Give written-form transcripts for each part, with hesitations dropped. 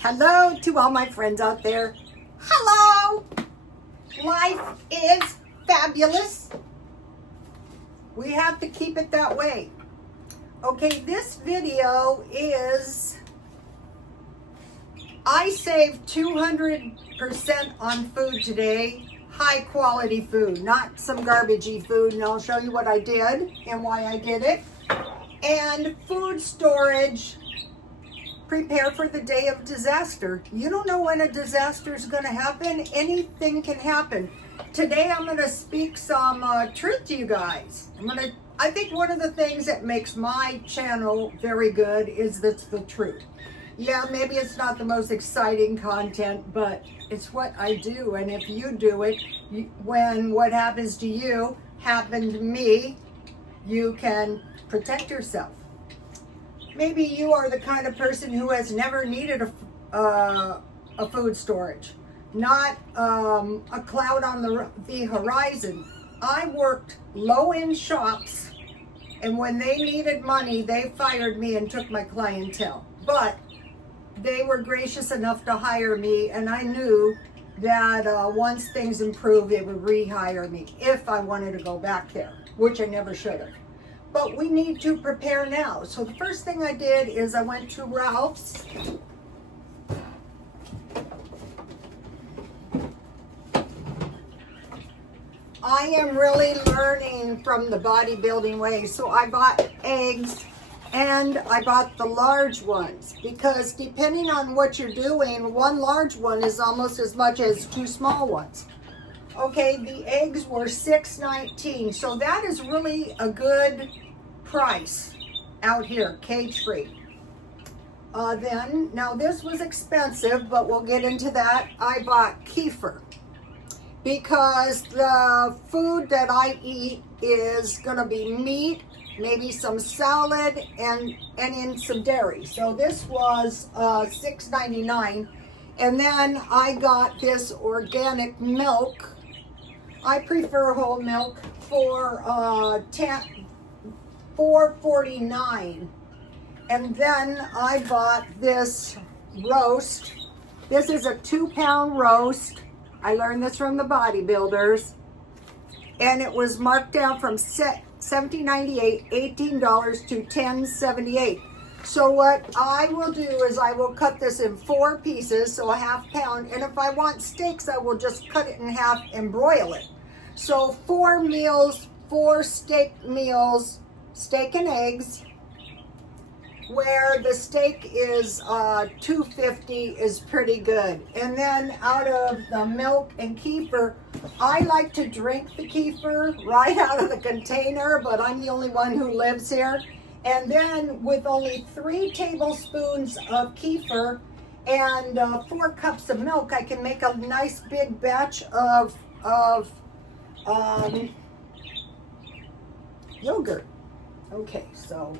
Hello to all my friends out there. Hello! Life is fabulous. We have to keep it that way. Okay, this video is, I saved 200% on food today. High quality food, not some garbagey food, and I'll show you what I did and why I did it. And food storage. Prepare for the day of disaster. You don't know when a disaster is going to happen. Anything can happen. Today I'm going to speak some truth to you guys. I think one of the things that makes my channel very good is that's the truth. Yeah, maybe it's not the most exciting content, but it's what I do. And if you do it, when what happens to you happened to me, you can protect yourself. Maybe you are the kind of person who has never needed a food storage, not a cloud on the horizon. I worked low-end shops, and when they needed money, they fired me and took my clientele. But they were gracious enough to hire me, and I knew that once things improved, they would rehire me if I wanted to go back there, which I never should have. But we need to prepare now. So the first thing I did is I went to Ralph's. I am really learning from the bodybuilding way. So I bought eggs and I bought the large ones because depending on what you're doing, one large one is almost as much as two small ones. Okay, the eggs were $6.19, so that is really a good price out here, cage-free. Now this was expensive, but we'll get into that. I bought kefir because the food that I eat is gonna be meat, maybe some salad, and in some dairy. So this was $6.99, and then I got this organic milk. I prefer whole milk for $4.49. And then I bought this roast. This is a 2-pound roast. I learned this from the bodybuilders. And it was marked down from $17.98, $18 to $10.78. So what I will do is I will cut this in 4 pieces, so a ½ pound. And if I want steaks, I will just cut it in half and broil it. So 4 meals, 4 steak meals, steak and eggs, where the steak is $2.50 is pretty good. And then out of the milk and kefir, I like to drink the kefir right out of the container, but I'm the only one who lives here. And then with only 3 tablespoons of kefir and 4 cups of milk, I can make a nice big batch of yogurt. Okay, so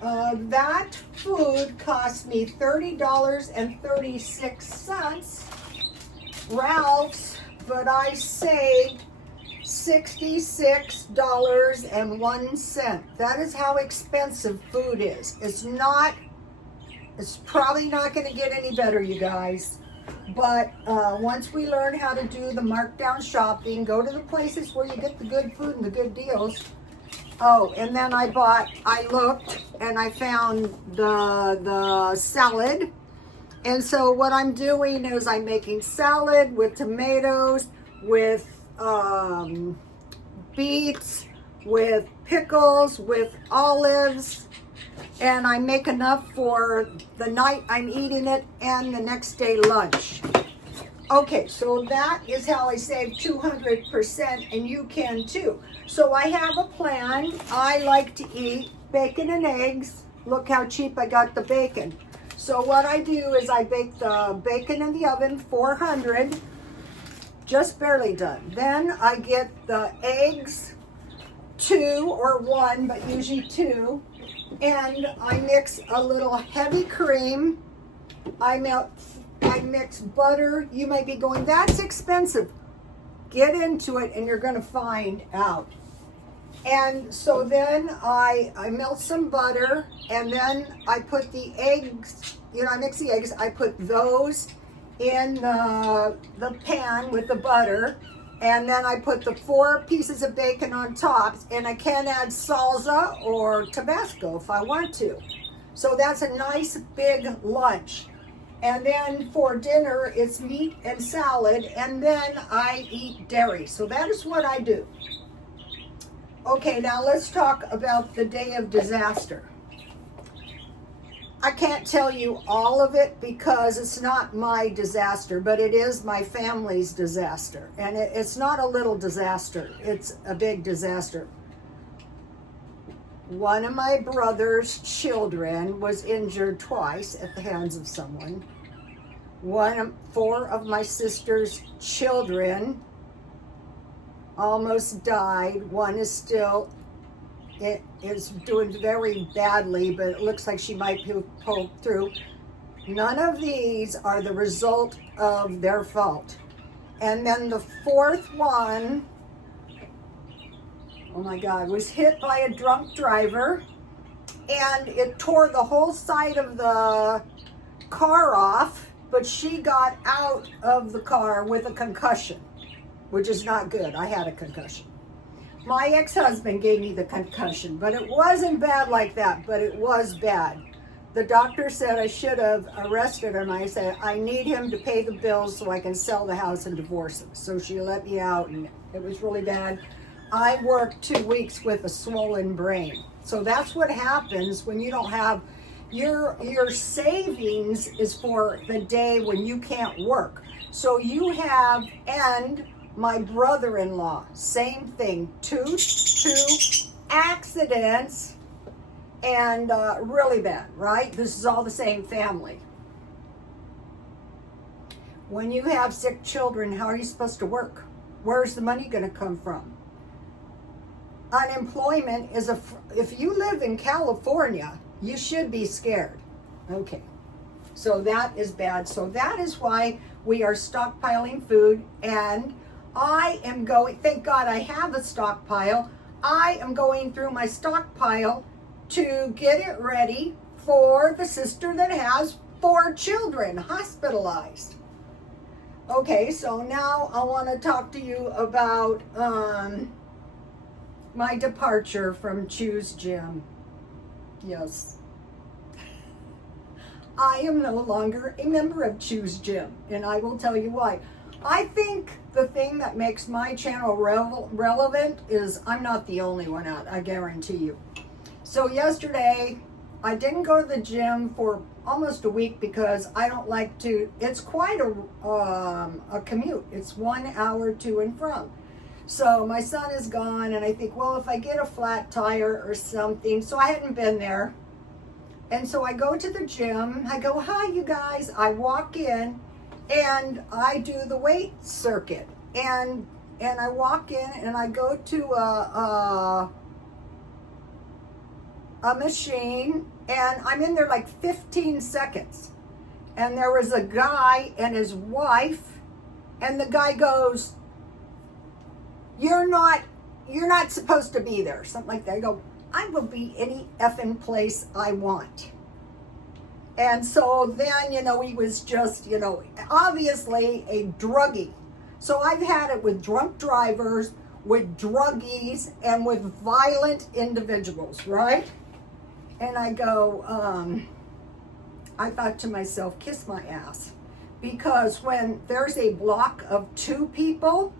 that food cost me $30.36. Ralph's, but I saved $66.01. That is how expensive food is. It's probably not going to get any better, you guys. But once we learn how to do the markdown shopping, go to the places where you get the good food and the good deals. Oh, and then I looked and I found the salad. And so what I'm doing is I'm making salad with tomatoes, with beets, with pickles, with olives, and I make enough for the night I'm eating it and the next day lunch. Okay, so that is how I save 200%, and you can too. So I have a plan. I like to eat bacon and eggs. Look how cheap I got the bacon. So what I do is I bake the bacon in the oven, 400, just barely done. Then I get the eggs, 2 or 1, but usually 2. And I mix a little heavy cream. I mix butter. You might be going, that's expensive. Get into it and you're going to find out. And so then I melt some butter, and then I put the eggs I mix the eggs. I put those in the pan with the butter, and then I put the 4 pieces of bacon on top, and I can add salsa or Tabasco if I want to. So that's a nice big lunch. And then for dinner, it's meat and salad, and then I eat dairy. So that is what I do. Okay, now let's talk about the day of disaster. I can't tell you all of it because it's not my disaster, but it is my family's disaster. And it's not a little disaster, it's a big disaster. One of my brother's children was injured twice at the hands of someone. 4 of my sister's children almost died. One is still, it is doing very badly, but it looks like she might pull through. None of these are the result of their fault. And then the 4th one, oh my God, was hit by a drunk driver, and it tore the whole side of the car off, but she got out of the car with a concussion, which is not good. I had a concussion. My ex-husband gave me the concussion, but it wasn't bad like that, but it was bad. The doctor said I should have arrested him. I said, I need him to pay the bills so I can sell the house and divorce him. So she let me out, and it was really bad. I worked 2 weeks with a swollen brain. So that's what happens when you don't have, your savings is for the day when you can't work. So you have, and my brother-in-law, same thing, two accidents, and really bad, right? This is all the same family. When you have sick children, how are you supposed to work? Where's the money going to come from? Unemployment is if you live in California, you should be scared. Okay, so that is bad. So that is why we are stockpiling food, and I am going, thank God I have a stockpile. I am going through my stockpile to get it ready for the sister that has 4 children hospitalized. Okay, so now I want to talk to you about my departure from Choose Gym. Yes. I am no longer a member of Choose Gym, and I will tell you why. I think the thing that makes my channel relevant is I'm not the only one out, I guarantee you. So yesterday, I didn't go to the gym for almost a week because I don't like to, it's quite a commute. It's 1 hour to and from. So my son is gone, and I think, well, if I get a flat tire or something, so I hadn't been there. And so I go to the gym, I go, hi, you guys. I walk in, and I do the weight circuit. And I walk in, and I go to a machine, and I'm in there like 15 seconds. And there was a guy and his wife, and the guy goes, you're not supposed to be there, something like that. I go, I will be any effing place I want. And so then, he was just, obviously a druggie. So I've had it with drunk drivers, with druggies, and with violent individuals, right? And I go, I thought to myself, kiss my ass. Because when there's a block of 2 people,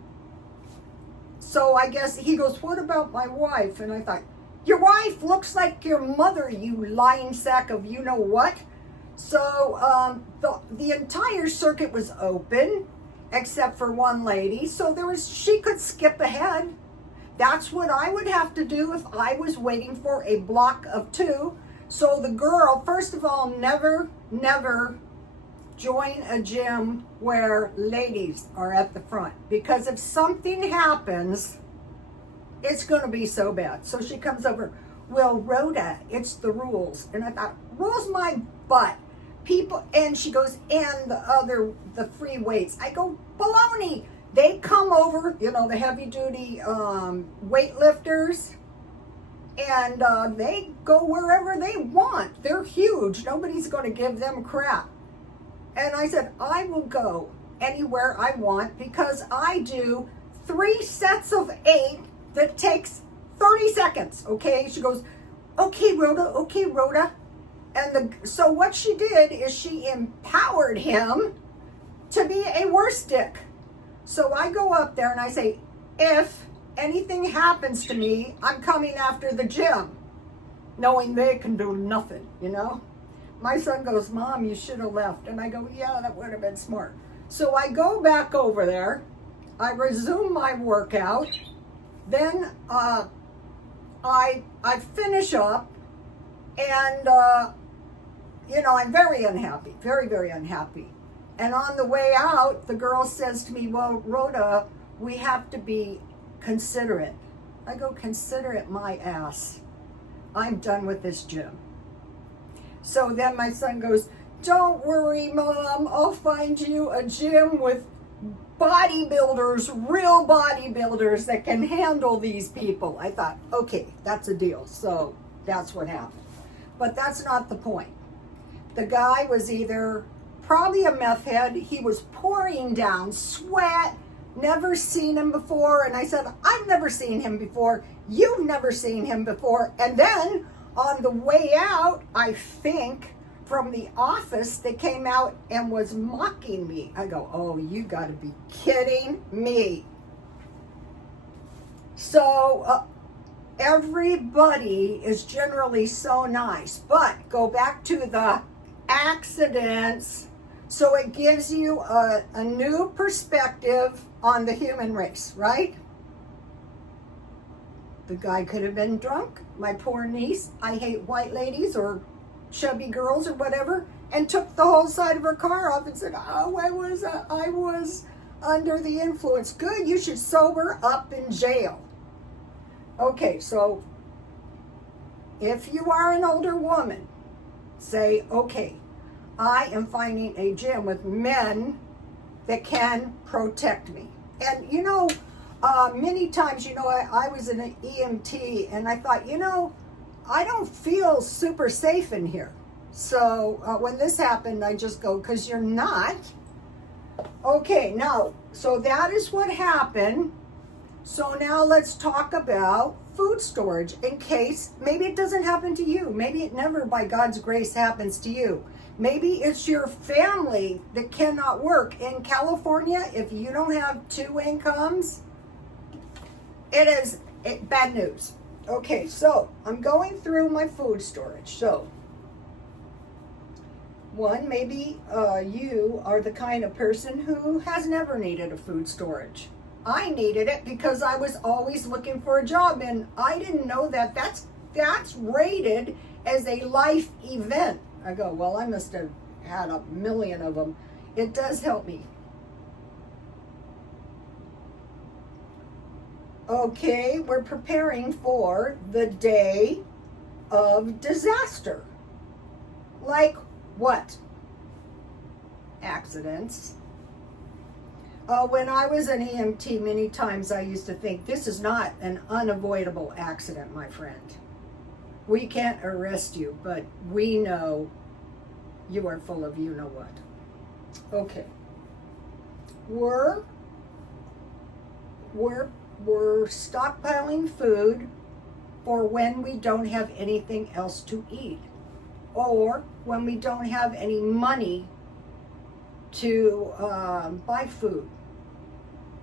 so I guess he goes, what about my wife? And I thought, your wife looks like your mother, you lying sack of you-know-what. So the entire circuit was open, except for one lady. So she could skip ahead. That's what I would have to do if I was waiting for a block of 2. So the girl, first of all, never join a gym where ladies are at the front, because if something happens, it's going to be so bad. So she comes over, well, Rhoda, it's the rules. And I thought, rules my butt. People, and she goes, and the free weights. I go, baloney. They come over, the heavy duty weightlifters, And they go wherever they want. They're huge. Nobody's going to give them crap. And I said, I will go anywhere I want because I do 3 sets of 8 that takes 30 seconds. Okay. She goes, okay, Rhoda. Okay, Rhoda. And so what she did is she empowered him to be a worse stick. So I go up there and I say, if anything happens to me, I'm coming after the gym, knowing they can do nothing, you know? My son goes, Mom, you should have left. And I go, yeah, that would have been smart. So I go back over there. I resume my workout. Then I finish up. And, I'm very unhappy, very, very unhappy. And on the way out, the girl says to me, well, Rhoda, we have to be considerate. I go, considerate my ass. I'm done with this gym. So then my son goes, don't worry, Mom, I'll find you a gym with bodybuilders, real bodybuilders that can handle these people. I thought, okay, that's a deal. So that's what happened. But that's not the point. The guy was either probably a meth head. He was pouring down sweat. Never seen him before. And I said, I've never seen him before. You've never seen him before. And then on the way out, I think from the office, they came out and was mocking me. I go, oh, you got to be kidding me. So everybody is generally so nice. But go back to the accidents. So it gives you a new perspective on the human race, right? The guy could have been drunk. My poor niece, I hate white ladies or chubby girls or whatever, and took the whole side of her car off and said, oh, I was under the influence. Good, you should sober up in jail. Okay, so if you are an older woman, say, okay, I am finding a gym with men that can protect me. And many times, I was in an EMT and I thought, I don't feel super safe in here. So when this happened, I just go, because you're not. Okay, now, so that is what happened. So now let's talk about food storage in case maybe it doesn't happen to you. Maybe it never, by God's grace, happens to you. Maybe it's your family that cannot work. In California, if you don't have 2 incomes, it is bad news. Okay, so I'm going through my food storage. So, one, maybe you are the kind of person who has never needed a food storage. I needed it because I was always looking for a job, and I didn't know that that's rated as a life event. I go, well, I must have had a million of them. It does help me. Okay, we're preparing for the day of disaster. Like what? Accidents. When I was an EMT, many times I used to think, this is not an unavoidable accident, my friend. We can't arrest you, but we know you are full of you-know-what. Okay. We're stockpiling food for when we don't have anything else to eat, or when we don't have any money to buy food.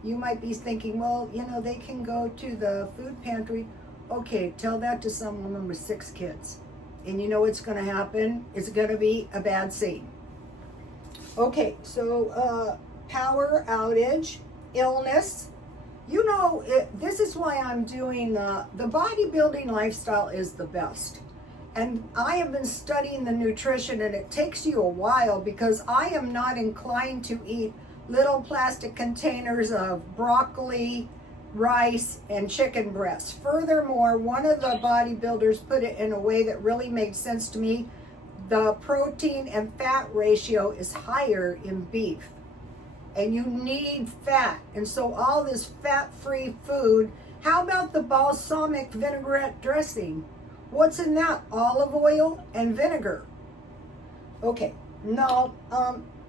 You might be thinking, well, they can go to the food pantry. Okay, tell that to some woman with 6 kids. And you know what's going to happen? It's going to be a bad scene. Okay, so power outage, illness. This is why I'm doing the bodybuilding lifestyle is the best. And I have been studying the nutrition, and it takes you a while because I am not inclined to eat little plastic containers of broccoli, rice, and chicken breasts. Furthermore, one of the bodybuilders put it in a way that really made sense to me. The protein and fat ratio is higher in beef, and you need fat. And so all this fat-free food How about the balsamic vinaigrette dressing? What's in that? Olive oil and vinegar. Okay, no,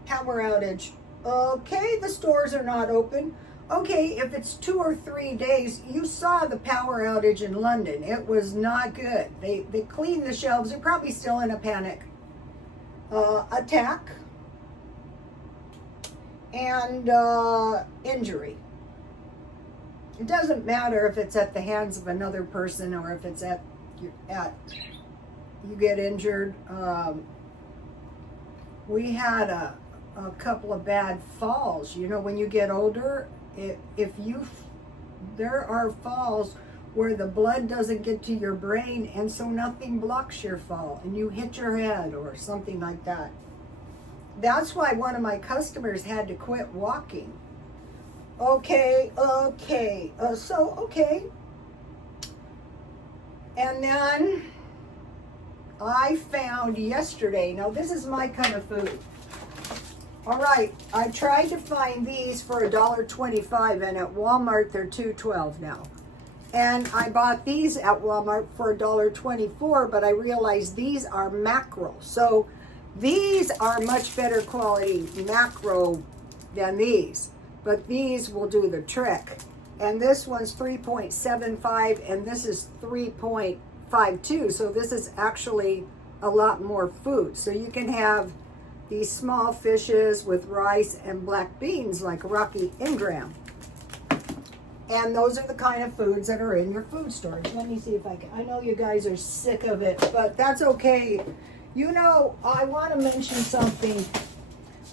power outage. Okay, the stores are not open. Okay, if it's 2 or 3 days, you saw the power outage in London. It was not good. They cleaned the shelves. They're probably still in a panic attack and injury. It doesn't matter if it's at the hands of another person or if it's at you get injured. We had a couple of bad falls. You know, when you get older, there are falls where the blood doesn't get to your brain, and so nothing blocks your fall, and you hit your head or something like that. That's why one of my customers had to quit walking. Okay. And then I found yesterday, now this is my kind of food. All right, I tried to find these for $1.25, and at Walmart they're $2.12 now. And I bought these at Walmart for $1.24, but I realized these are macro. So these are much better quality macro than these, but these will do the trick. And this one's 3.75, and this is 3.52. So this is actually a lot more food. So you can have these small fishes with rice and black beans like Rocky Ingram. And those are the kind of foods that are in your food storage. Let me see if I know you guys are sick of it, but that's okay. You know, I want to mention something.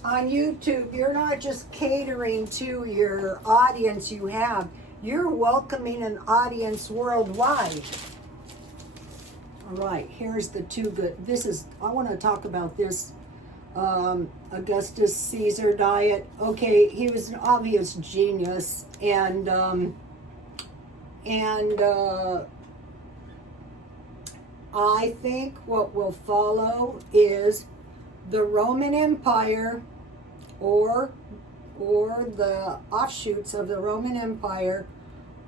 On YouTube, you're not just catering to your audience you have, you're welcoming an audience worldwide. All right, here's the two good. I want to talk about this Augustus Caesar diet. Okay, he was an obvious genius, and I think what will follow is the Roman Empire, or the offshoots of the Roman Empire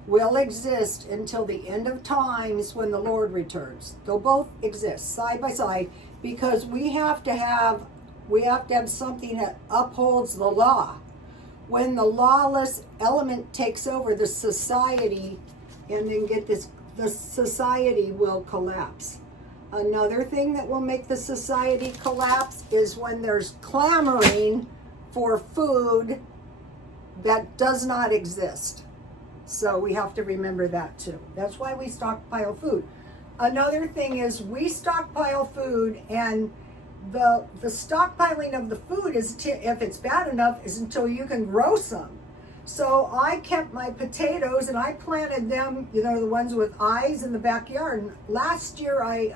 will exist until the end of times when the Lord returns. They'll both exist side by side, because we have to have something that upholds the law. When the lawless element takes over the society, and then the society will collapse. Another thing that will make the society collapse is when there's clamoring for food that does not exist. So we have to remember that too. That's why we stockpile food. Another thing is we stockpile food, and the stockpiling of the food is, if it's bad enough, is until you can grow some. So I kept my potatoes and I planted them, you know, the ones with eyes in the backyard. And last year I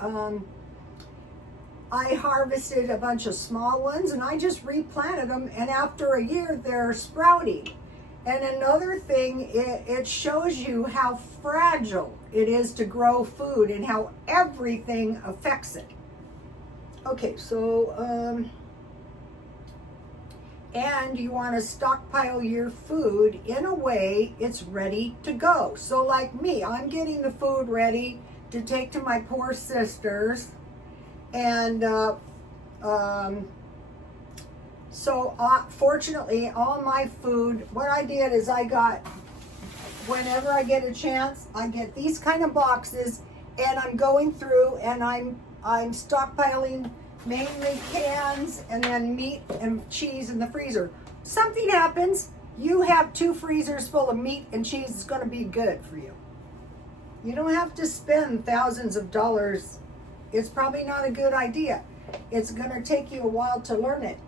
harvested a bunch of small ones, and I just replanted them, and after a year they're sprouting. And another thing, it shows you how fragile it is to grow food and how everything affects it. Okay, so and you want to stockpile your food in a way it's ready to go. So like me, I'm getting the food ready to take to my poor sisters, and fortunately all my food, what I did is whenever I get a chance, I get these kind of boxes, and I'm going through and I'm stockpiling mainly cans and then meat and cheese in the freezer. Something happens, you have 2 freezers full of meat and cheese, it's going to be good for you. You don't have to spend thousands of dollars. It's probably not a good idea. It's going to take you a while to learn it.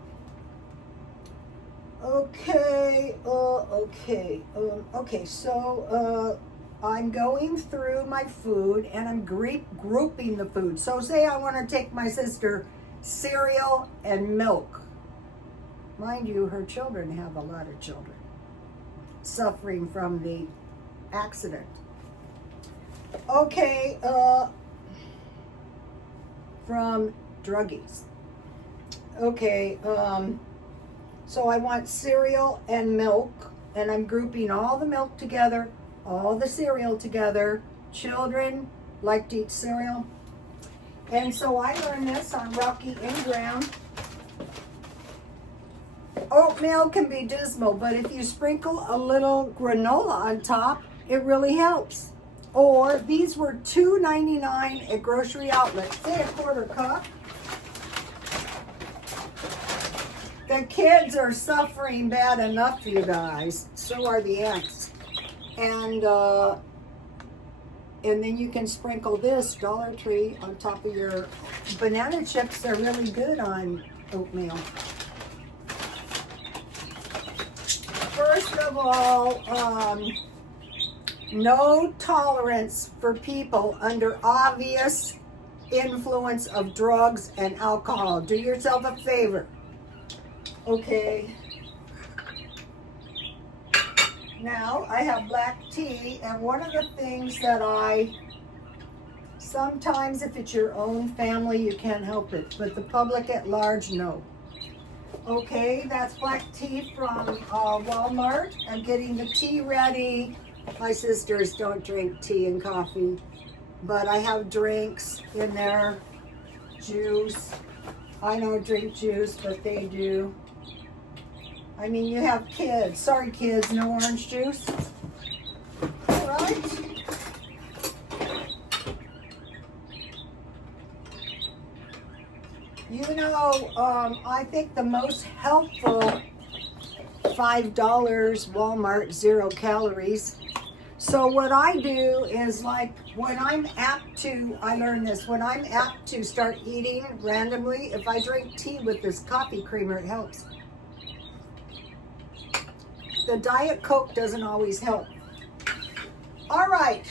Okay, so I'm going through my food and I'm grouping the food. So say I want to take my sister cereal and milk. Mind you, her children have a lot of children suffering from the accident. Okay, from druggies. Okay, so I want cereal and milk, and I'm grouping all the milk together, all the cereal together. Children like to eat cereal. And so I learned this on Rocky Ingram. Oatmeal can be dismal, but if you sprinkle a little granola on top, it really helps. Or these were $2.99 at grocery outlets. Say a quarter cup. The kids are suffering bad enough, you guys. So are the ants. And then you can sprinkle this Dollar Tree on top of your banana chips. They're really good on oatmeal. First of all, no tolerance for people under obvious influence of drugs and alcohol. Do yourself a favor. Okay. Now I have black tea, and one of the things that sometimes if it's your own family, you can't help it, but the public at large, no. Okay, that's black tea from Walmart. I'm getting the tea ready. My sisters don't drink tea and coffee, but I have drinks in there. Juice. I don't drink juice, but they do. I mean, you have kids. Sorry, kids, no orange juice. All right. You know, I think the most helpful $5 Walmart, 0 calories. So what I do is, like, when I'm apt to, I learned this, when I'm apt to start eating randomly, if I drink tea with this coffee creamer, it helps. The Diet Coke doesn't always help. All right.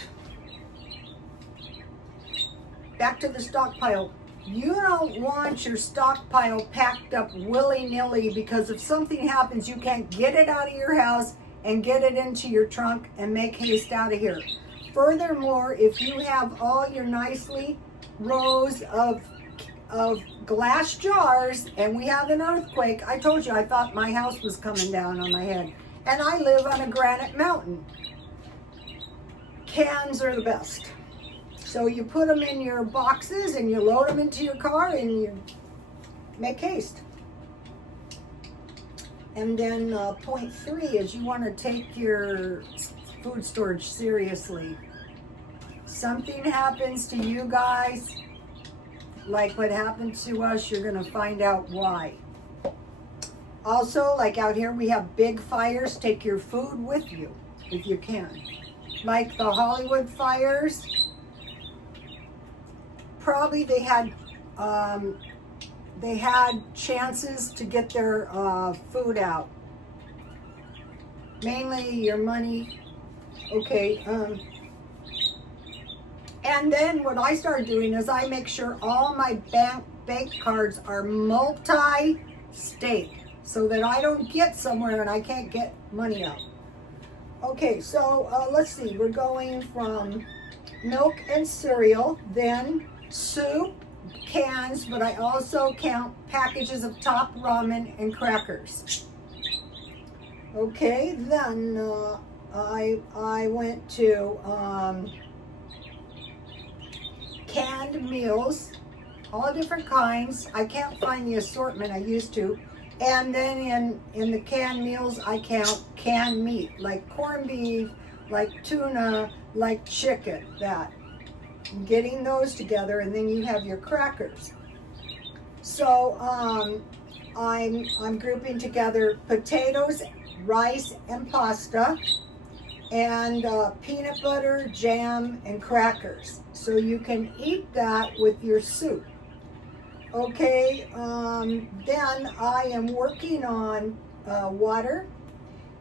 Back to the stockpile. You don't want your stockpile packed up willy-nilly, because if something happens, you can't get it out of your house and get it into your trunk and make haste out of here. Furthermore, if you have all your nicely rows of glass jars and we have an earthquake, I told you I thought my house was coming down on my head. And I live on a granite mountain. Cans are the best. So you put them in your boxes and you load them into your car and you make haste. And then point 3 is you want to take your food storage seriously. Something happens to you guys, like what happened to us, you're going to find out why. Also, like out here, we have big fires. Take your food with you if you can. Like the Hollywood fires, probably they had chances to get their food out. Mainly your money. Okay. And then what I started doing is I make sure all my bank cards are multi-state, so that I don't get somewhere and I can't get money out. Okay, so let's see. We're going from milk and cereal, then soup, cans, but I also count packages of Top ramen and crackers. Okay, then I went to canned meals, all different kinds. I can't find the assortment I used to. And then in the canned meals, I count canned meat, like corned beef, like tuna, like chicken, that. Getting those together, and then you have your crackers. So I'm grouping together potatoes, rice, and pasta, and peanut butter, jam, and crackers. So you can eat that with your soup. Okay, then I am working on water,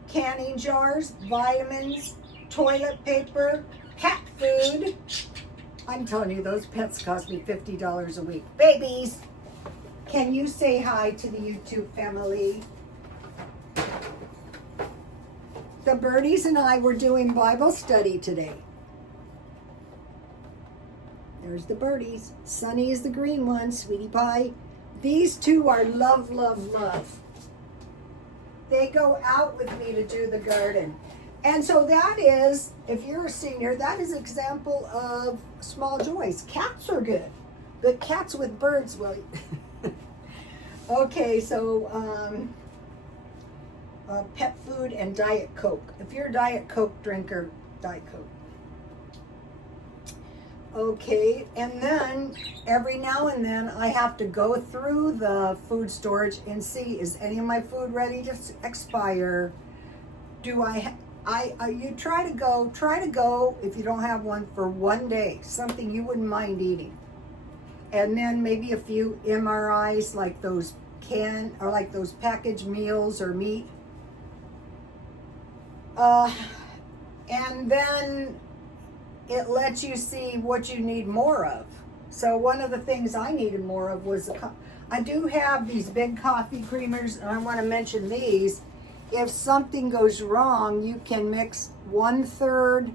canning jars, vitamins, toilet paper, pet food. I'm telling you, those pets cost me $50 a week. Babies, can you say hi to the YouTube family? The birdies and I were doing Bible study today. There's the birdies. Sunny is the green one, Sweetie Pie. These two are love. They go out with me to do the garden. And so that is, if you're a senior, that is an example of small joys. Cats are good, but cats with birds, well, okay, so pet food and Diet Coke. If you're a Diet Coke drinker, Diet Coke. Okay, and then every now and then I have to go through the food storage and see, is any of my food ready to expire? Do you try to go if you don't have one for one day, something you wouldn't mind eating. And then maybe a few MRIs, like those like those packaged meals or meat. And then it lets you see what you need more of. So one of the things I needed more of was, I do have these big coffee creamers, and I want to mention these. If something goes wrong, you can mix 1/3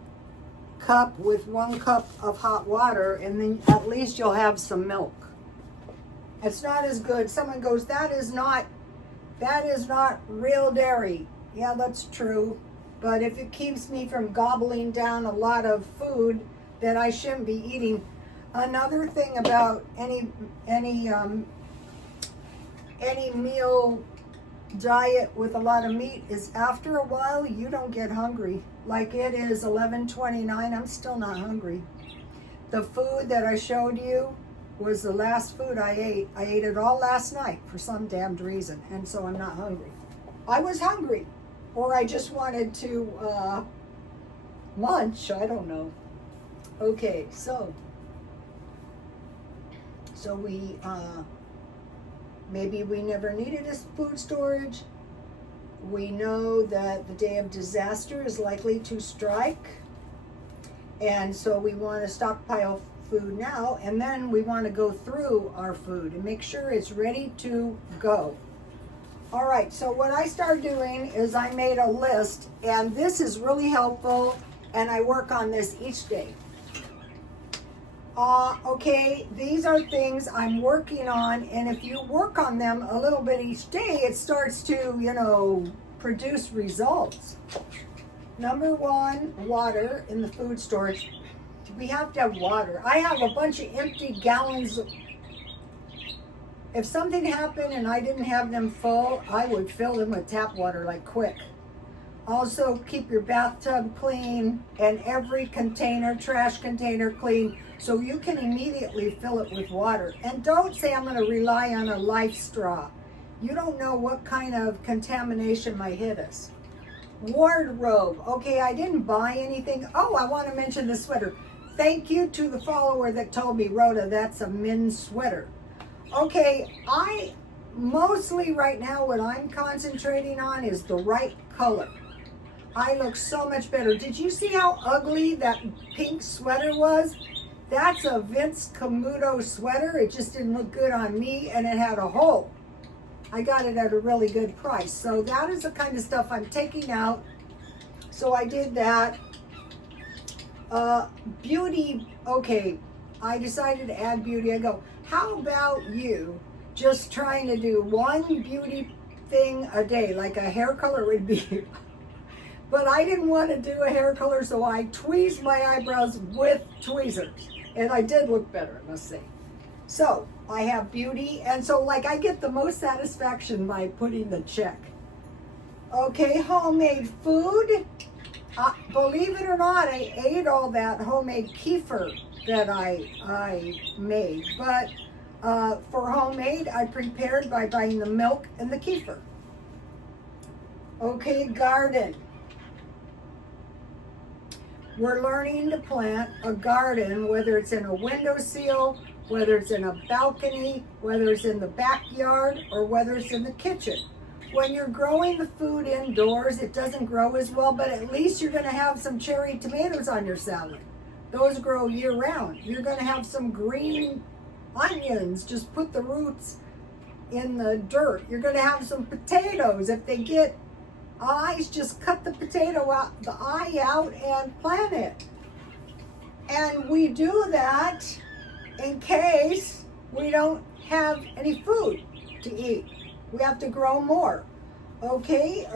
cup with 1 cup of hot water, and then at least you'll have some milk. It's not as good. Someone goes, that is not real dairy. Yeah, that's true. But if it keeps me from gobbling down a lot of food that I shouldn't be eating. Another thing about any meal diet with a lot of meat is, after a while you don't get hungry. Like, it is 11:29, I'm still not hungry. The food that I showed you was the last food I ate. I ate it all last night for some damned reason, and so I'm not hungry. I was hungry, or I just wanted to lunch, I don't know. Okay, so we maybe we never needed a food storage. We know that the day of disaster is likely to strike, and so we want to stockpile food now, and then we want to go through our food and make sure it's ready to go. All right, so what I started doing is I made a list, and this is really helpful, and I work on this each day. Okay, these are things I'm working on, and if you work on them a little bit each day, it starts to, produce results. Number 1, water in the food storage. We have to have water. I have a bunch of empty gallons. If something happened and I didn't have them full, I would fill them with tap water, like, quick. Also, keep your bathtub clean and every container, trash container, clean, so you can immediately fill it with water. And don't say, I'm going to rely on a life straw. You don't know what kind of contamination might hit us. Wardrobe. Okay, I didn't buy anything. Oh, I want to mention the sweater. Thank you to the follower that told me, Rhoda, that's a men's sweater. Okay, I mostly right now what I'm concentrating on is the right color. I look so much better. Did you see how ugly that pink sweater was? That's a Vince Camuto sweater. It just didn't look good on me, and it had a hole. I got it at a really good price. So that is the kind of stuff I'm taking out. So I did that. Beauty, okay, I decided to add beauty. I go, how about you just trying to do one beauty thing a day, like a hair color would be. But I didn't want to do a hair color, so I tweezed my eyebrows with tweezers. And I did look better, I must say. So I have beauty, and so like I get the most satisfaction by putting the check. Okay, homemade food. Believe it or not, I ate all that homemade kefir that I made. But for homemade, I prepared by buying the milk and the kefir. Okay, garden. We're learning to plant a garden, whether it's in a windowsill, whether it's in a balcony, whether it's in the backyard, or whether it's in the kitchen. When you're growing the food indoors, it doesn't grow as well, but at least you're going to have some cherry tomatoes on your salad. Those grow year-round. You're going to have some green onions. Just put the roots in the dirt. You're going to have some potatoes. If they get eyes, just cut the potato out, the eye out, and plant it. And we do that in case we don't have any food to eat. We have to grow more. Okay,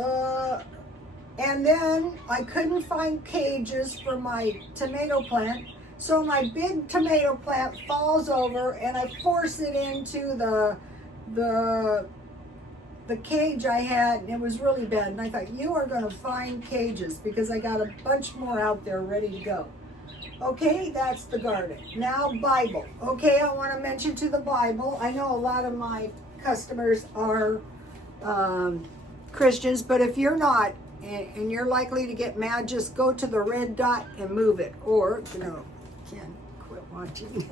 And then I couldn't find cages for my tomato plant. So my big tomato plant falls over and I force it into the cage I had, and it was really bad. And I thought, you are going to find cages, because I got a bunch more out there ready to go. Okay, that's the garden. Now, Bible. Okay, I want to mention to the Bible. I know a lot of my customers are Christians, but if you're not, and you're likely to get mad, just go to the red dot and move it. Or, can quit watching.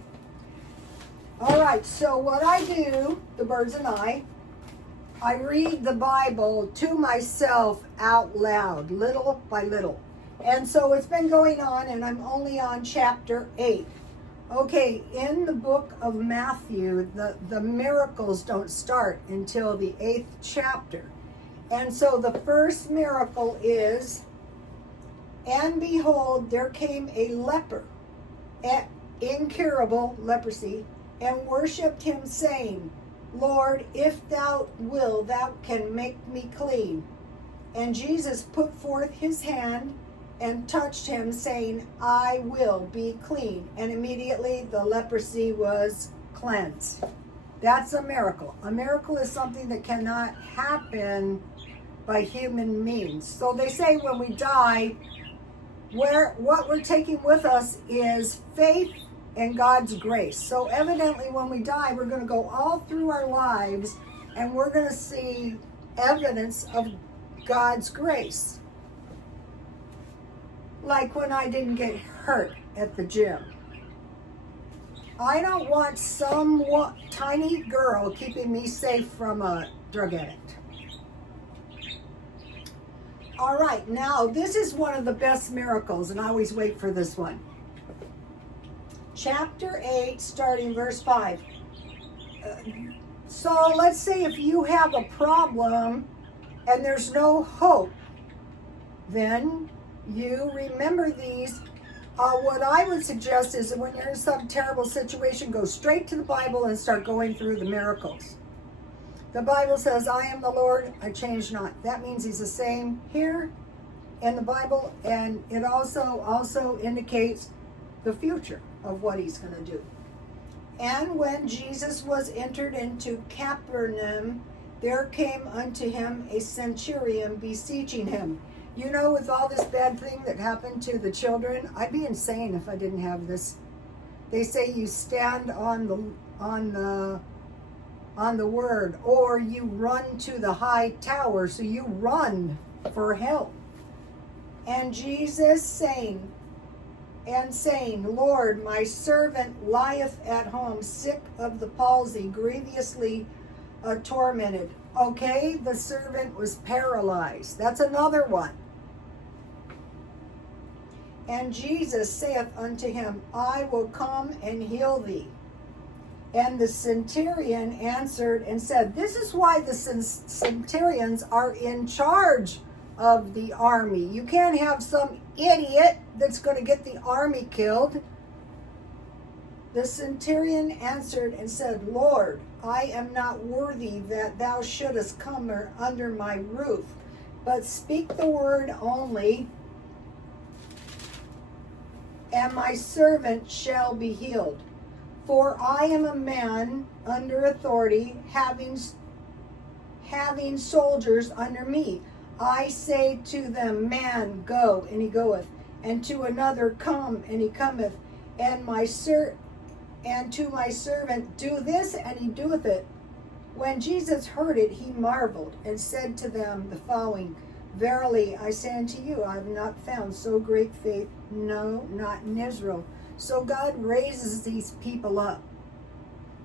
All right, so what I do, the birds and I read the Bible to myself out loud, little by little. And so it's been going on, and I'm only on chapter 8. Okay, in the book of Matthew, the miracles don't start until the 8th chapter. And so the first miracle is, and behold, there came a leper, incurable leprosy, and worshipped him, saying, Lord, if thou wilt, thou can make me clean. And Jesus put forth his hand and touched him, saying, I will be clean. And immediately the leprosy was cleansed. That's a miracle. A miracle is something that cannot happen by human means. So they say when we die, what we're taking with us is faith and God's grace. So evidently when we die, we're going to go all through our lives and we're going to see evidence of God's grace. Like when I didn't get hurt at the gym. I don't want some tiny girl keeping me safe from a drug addict. All right, now this is one of the best miracles, and I always wait for this one. Chapter 8, starting verse 5. So let's say if you have a problem and there's no hope, then you remember these. What I would suggest is that when you're in some terrible situation, go straight to the Bible and start going through the miracles. The Bible says, I am the Lord, I change not. That means he's the same here in the Bible, and it also indicates the future of what he's going to do. And when Jesus was entered into Capernaum, there came unto him a centurion beseeching him. You know, with all this bad thing that happened to the children, I'd be insane if I didn't have this. They say you stand on the word, or you run to the high tower, so you run for help. And Jesus saying, Lord, my servant lieth at home, sick of the palsy, grievously tormented. Okay, the servant was paralyzed. That's another one. And Jesus saith unto him, I will come and heal thee. And the centurion answered and said, this is why the centurions are in charge of the army. You can't have some idiot that's going to get the army killed. The centurion answered and said, Lord, I am not worthy that thou shouldest come under my roof, but speak the word only, and my servant shall be healed. For I am a man under authority, having soldiers under me. I say to them, man, go, and he goeth, and to another, come, and he cometh, and to my servant, do this, and he doeth it. When Jesus heard it, he marveled, and said to them the following, verily I say unto you, I have not found so great faith, no, not in Israel. So God raises these people up.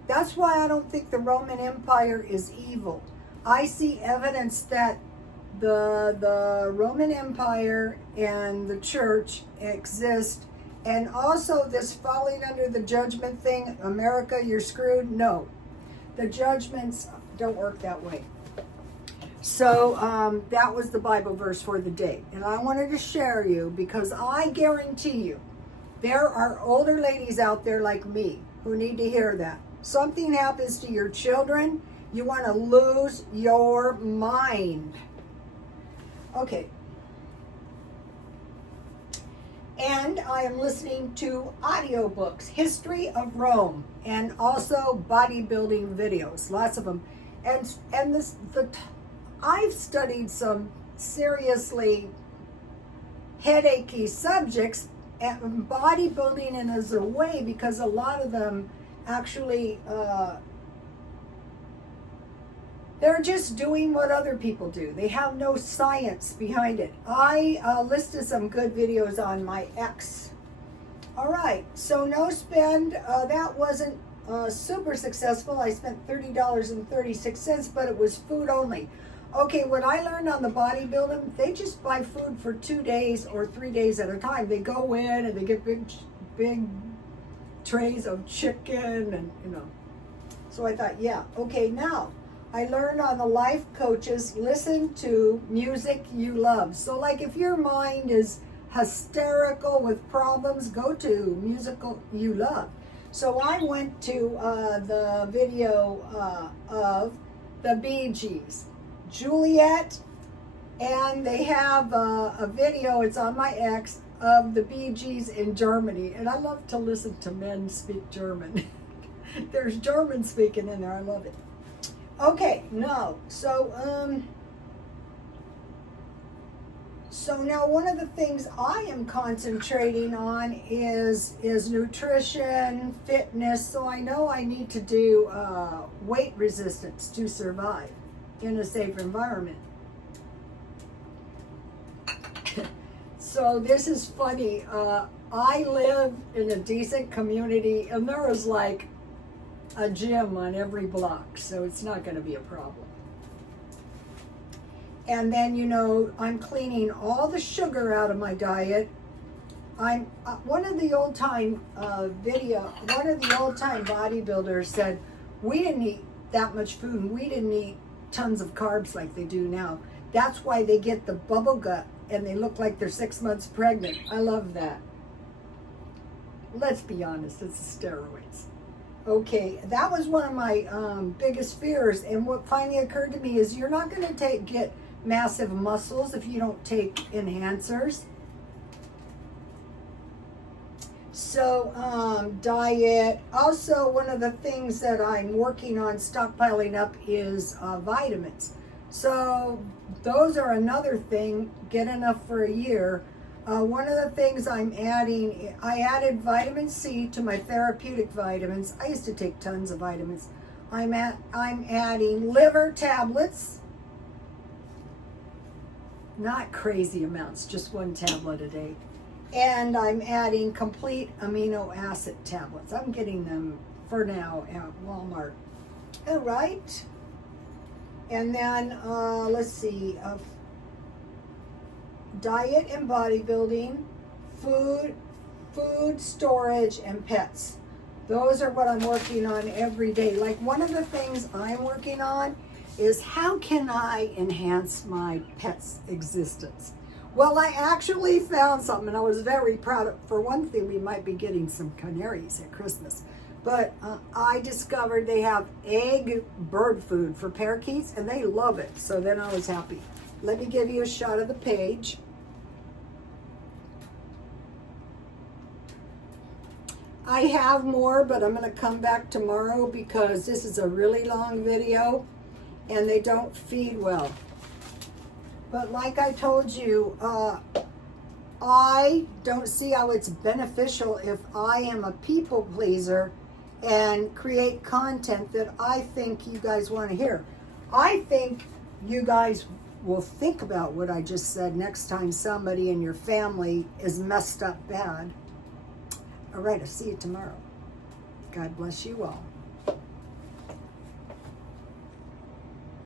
That's why I don't think the Roman Empire is evil. I see evidence that the Roman Empire and the church exist, and also this falling under the judgment thing, America, you're screwed. No, the judgments don't work that way. So that was the Bible verse for the day, and I wanted to share you because I guarantee you there are older ladies out there like me who need to hear that. Something happens to your children, you want to lose your mind. Okay, And I am listening to audiobooks, History of Rome, and also bodybuilding videos, lots of them. And I've studied some seriously headachy subjects, and bodybuilding in as a way, because a lot of them actually they're just doing what other people do. They have no science behind it. I listed some good videos on my X. All right, so no spend. That wasn't super successful. I spent $30.36, but it was food only. Okay, what I learned on the bodybuilding, they just buy food for 2 days or 3 days at a time. They go in and they get big trays of chicken and, you know. So I thought, yeah, okay, now I learned on the life coaches, listen to music you love. So like if your mind is hysterical with problems, go to musical you love. So I went to the video of the Bee Gees, Juliet, and they have a video, it's on my X, of the Bee Gees in Germany. And I love to listen to men speak German. There's German speaking in there, I love it. Okay, no, so now one of the things I am concentrating on is nutrition, fitness, so I know I need to do weight resistance to survive in a safe environment. So this is funny, I live in a decent community and there is like a gym on every block, so it's not going to be a problem. And then, you know, I'm cleaning all the sugar out of my diet. I'm one of the old time bodybuilders said we didn't eat that much food and we didn't eat tons of carbs like they do now. That's why they get the bubble gut and they look like they're 6 months pregnant. I love that. Let's be honest, it's the steroids. Okay, that was one of my biggest fears, and what finally occurred to me is you're not going to get massive muscles if you don't take enhancers. So diet. Also, one of the things that I'm working on stockpiling up is vitamins. So those are another thing, get enough for a year. One of the things I'm adding, I added vitamin C to my therapeutic vitamins. I used to take tons of vitamins. I'm adding liver tablets. Not crazy amounts, just 1 tablet a day. And I'm adding complete amino acid tablets. I'm getting them for now at Walmart. All right. And then, let's see, diet and bodybuilding, food, storage, and pets. Those are what I'm working on every day. Like one of the things I'm working on is how can I enhance my pet's existence? Well, I actually found something and I was very proud of. For one thing, we might be getting some canaries at Christmas. But I discovered they have egg bird food for parakeets and they love it. So then I was happy. Let me give you a shot of the page. I have more, but I'm going to come back tomorrow because this is a really long video and they don't feed well. But like I told you, I don't see how it's beneficial if I am a people pleaser and create content that I think you guys want to hear. I think you guys will think about what I just said next time somebody in your family is messed up bad. All right, I'll see you tomorrow. God bless you all.